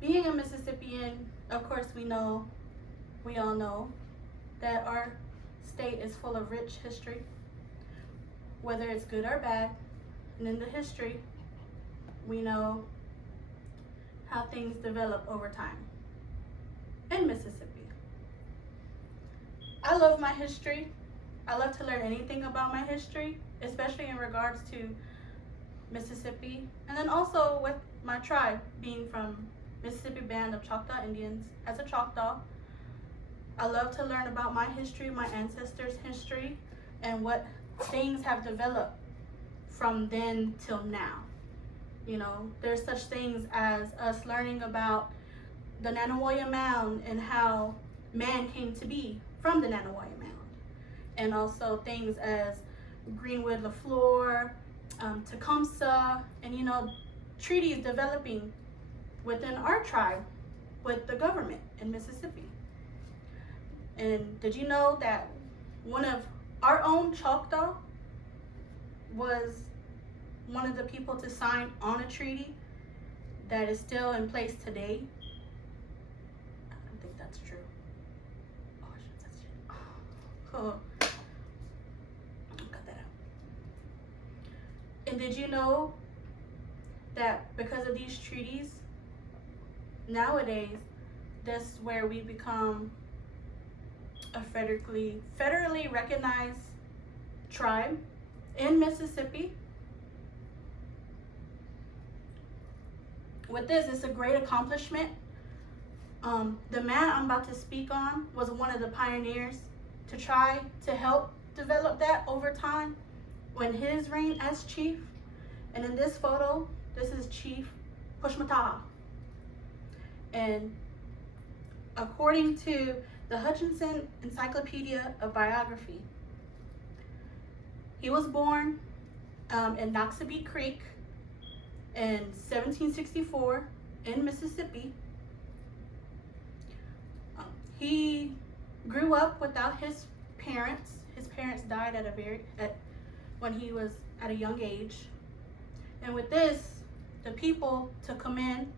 Being a Mississippian, of course, we all know that our state is full of rich history, whether it's good or bad. And in the history, we know how things develop over time in Mississippi. I love my history. I love to learn anything about my history, especially in regards to Mississippi, and then also with my tribe being from Mississippi Band of Choctaw Indians. As a Choctaw, I love to learn about my history, my ancestors' history, and what things have developed from then till now. You know, there's such things as us learning about the Nanawoya Mound and how man came to be from the Nanawoya Mound. And also things as Greenwood LaFleur, Tecumseh, and treaties developing within our tribe with the government in Mississippi. And did you know that one of our own Choctaw was one of the people to sign on a treaty that is still in place today? I don't think that's true. Oh, I should touch it. Oh. Cut that out. And did you know that because of these treaties, nowadays, that's where we become a federally recognized tribe in Mississippi? With this, it's a great accomplishment. The man I'm about to speak on was one of the pioneers to try to help develop that over time when his reign as chief. And in this photo, this is Chief Pushmataha. And according to the Hutchinson Encyclopedia of Biography, he was born in Noxubee Creek in 1764 in Mississippi. He grew up without his parents. His parents died when he was at a young age. And with this, the people took him in,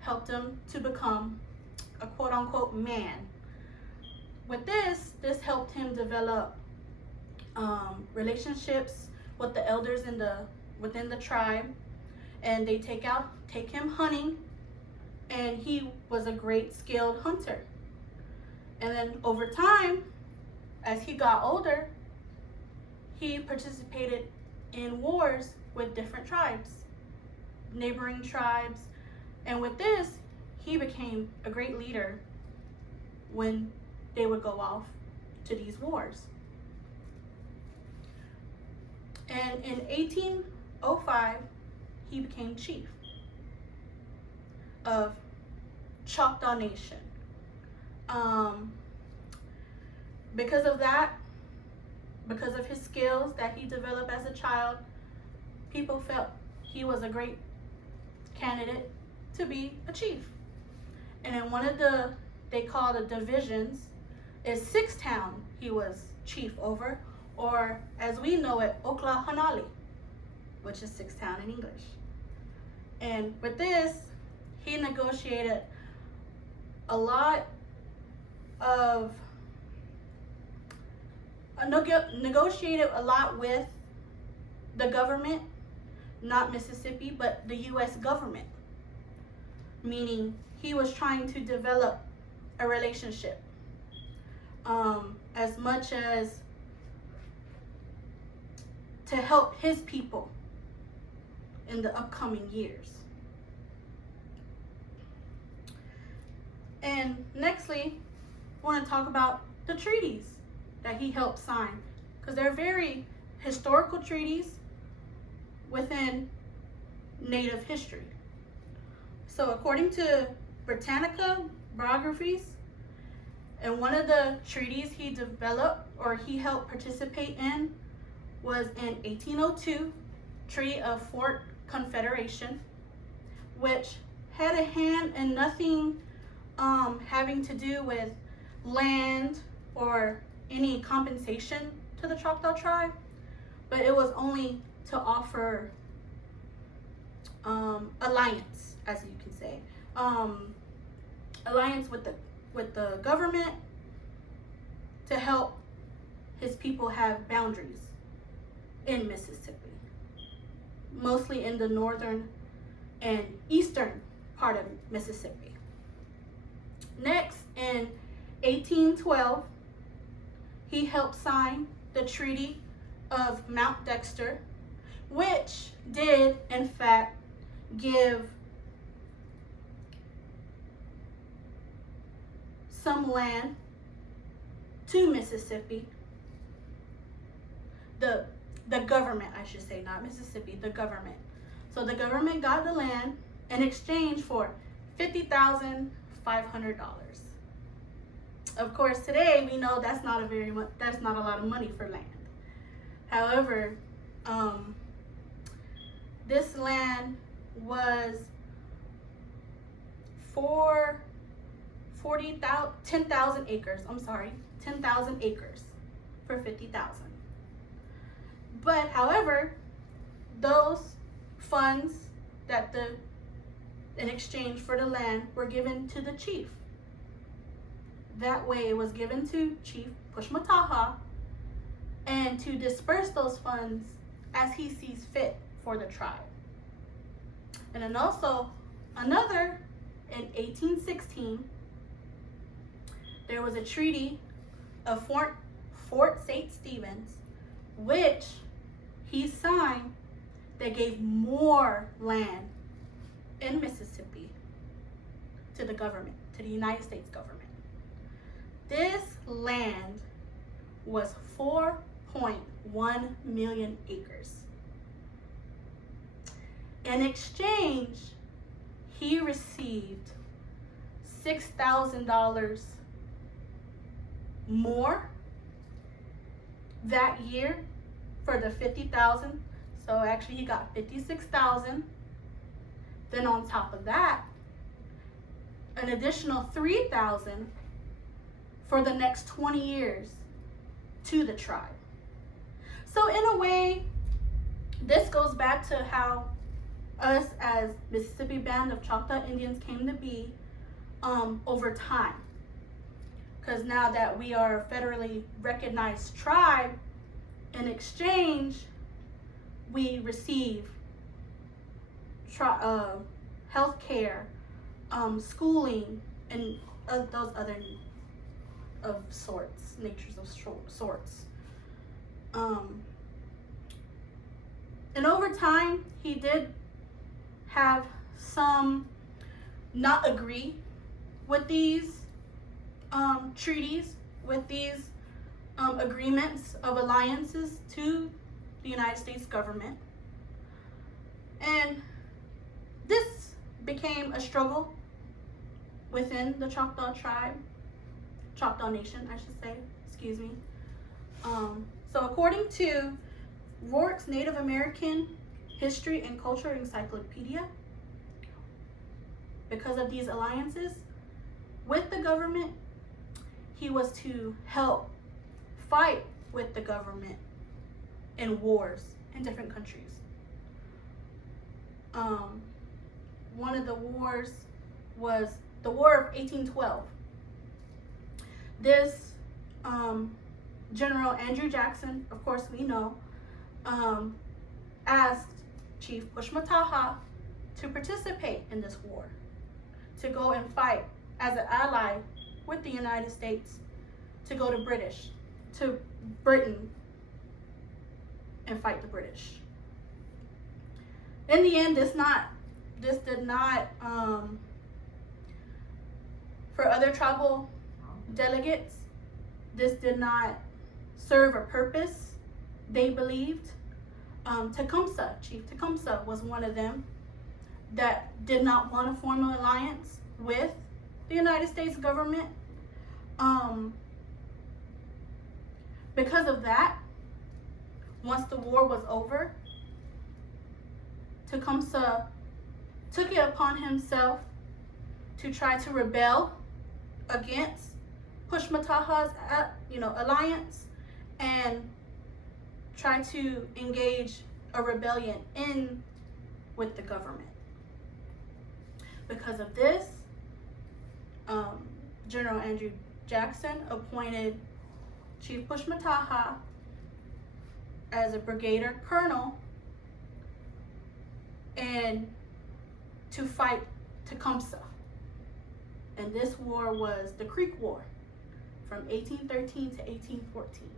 helped him to become a quote-unquote man. With this helped him develop relationships with the elders within the tribe, and they take him hunting, and he was a great skilled hunter. And then over time, as he got older, he participated in wars with different tribes, neighboring tribes, and with this, he became a great leader when they would go off to these wars. And in 1805, he became chief of Choctaw Nation. Because of that, because of his skills that he developed as a child, people felt he was a great candidate to be a chief. And in one of they call the divisions, is Sixtown he was chief over, or as we know it, Oklahanali, which is Sixtown in English. And with this, he negotiated a lot with the government, not Mississippi, but the U.S. government, meaning he was trying to develop a relationship as much as to help his people in the upcoming years. And nextly, I want to talk about the treaties that he helped sign, because they're very historical treaties within Native history. So according to Britannica biographies, and one of the treaties he developed or he helped participate in was in 1802, Treaty of Fort Confederation, which had a hand in nothing having to do with land or any compensation to the Choctaw tribe, but it was only to offer alliance, as you can say, alliance with the government to help his people have boundaries in Mississippi, mostly in the northern and eastern part of Mississippi. Next, in 1812, he helped sign the Treaty of Mount Dexter, which did, in fact, give some land to Mississippi. The government, I should say, not Mississippi, the government. So the government got the land in exchange for $50,500. Of course, today we know that's not a lot of money for land. However, this land was for 10,000 acres. I'm sorry, 10,000 acres for 50,000. But however, those funds that in exchange for the land were given to the chief. That way it was given to Chief Pushmataha, and to disperse those funds as he sees fit for the tribe. And then also another, in 1816, there was a treaty of Fort St. Stephen's, which he signed, that gave more land in Mississippi to the government, to the United States government. This land was 4.1 million acres. In exchange, he received $6,000 more that year for the 50,000. So actually he got 56,000. Then on top of that, an additional 3,000 for the next 20 years to the tribe. So in a way, this goes back to how us as Mississippi Band of Choctaw Indians came to be over time. Because now that we are a federally recognized tribe, in exchange, we receive health care, schooling, and those other natures of sorts. And over time, he did have some not agree with these treaties, with these agreements of alliances to the United States government. And this became a struggle within the Choctaw tribe, Choctaw Nation, I should say, excuse me. So according to Rourke's Native American History and Culture Encyclopedia, because of these alliances with the government, he was to help fight with the government in wars in different countries. One of the wars was the War of 1812. This General Andrew Jackson, of course we know, asked Chief Pushmataha to participate in this war, to go and fight as an ally with the United States, to go to Britain and fight the British. In the end, this did not, for other tribal delegates, this did not serve a purpose, they believed. Tecumseh, Chief Tecumseh was one of them that did not want to form an alliance with the United States government. Because of that, once the war was over, Tecumseh took it upon himself to try to rebel against Pushmataha's alliance and try to engage a rebellion in with the government. Because of this, General Andrew Jackson appointed Chief Pushmataha as a brigadier colonel and to fight Tecumseh. And this war was the Creek War from 1813 to 1814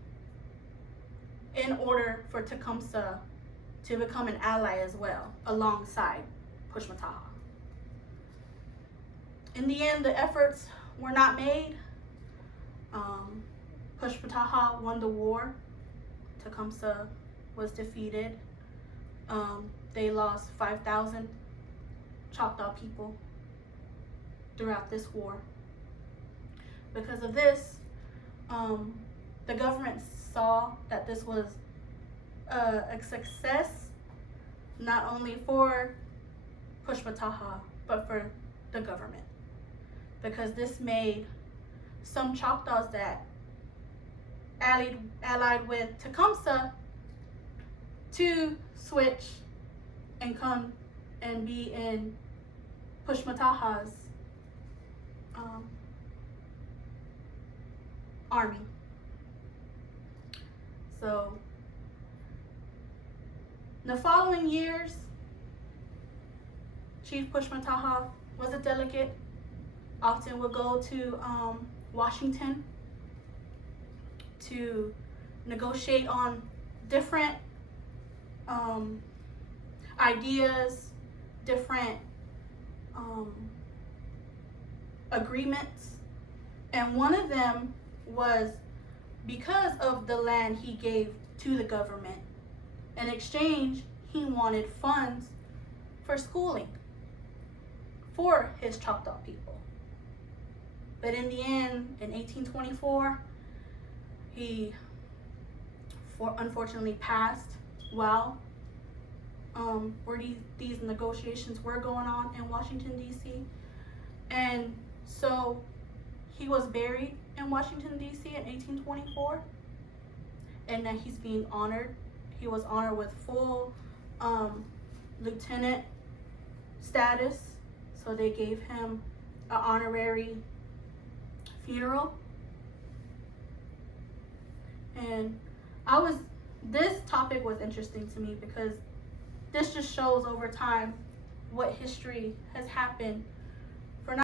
in order for Tecumseh to become an ally as well alongside Pushmataha. In the end, the efforts were not made. Pushmataha won the war. Tecumseh was defeated. They lost 5,000 Choctaw people throughout this war. Because of this, the government saw that this was a success, not only for Pushmataha, but for the government. Because this made some Choctaws that allied with Tecumseh to switch and come and be in Pushmataha's army. So the following years, Chief Pushmataha was a delegate, often would go to Washington to negotiate on different ideas, different agreements. And one of them was because of the land he gave to the government. In exchange, he wanted funds for schooling for his Choctaw people. But in the end, in 1824, he unfortunately passed while these negotiations were going on in Washington, D.C. And so he was buried in Washington, D.C. in 1824, and then he's being honored. He was honored with full lieutenant status, so they gave him an honorary funeral. And this topic was interesting to me because this just shows over time what history has happened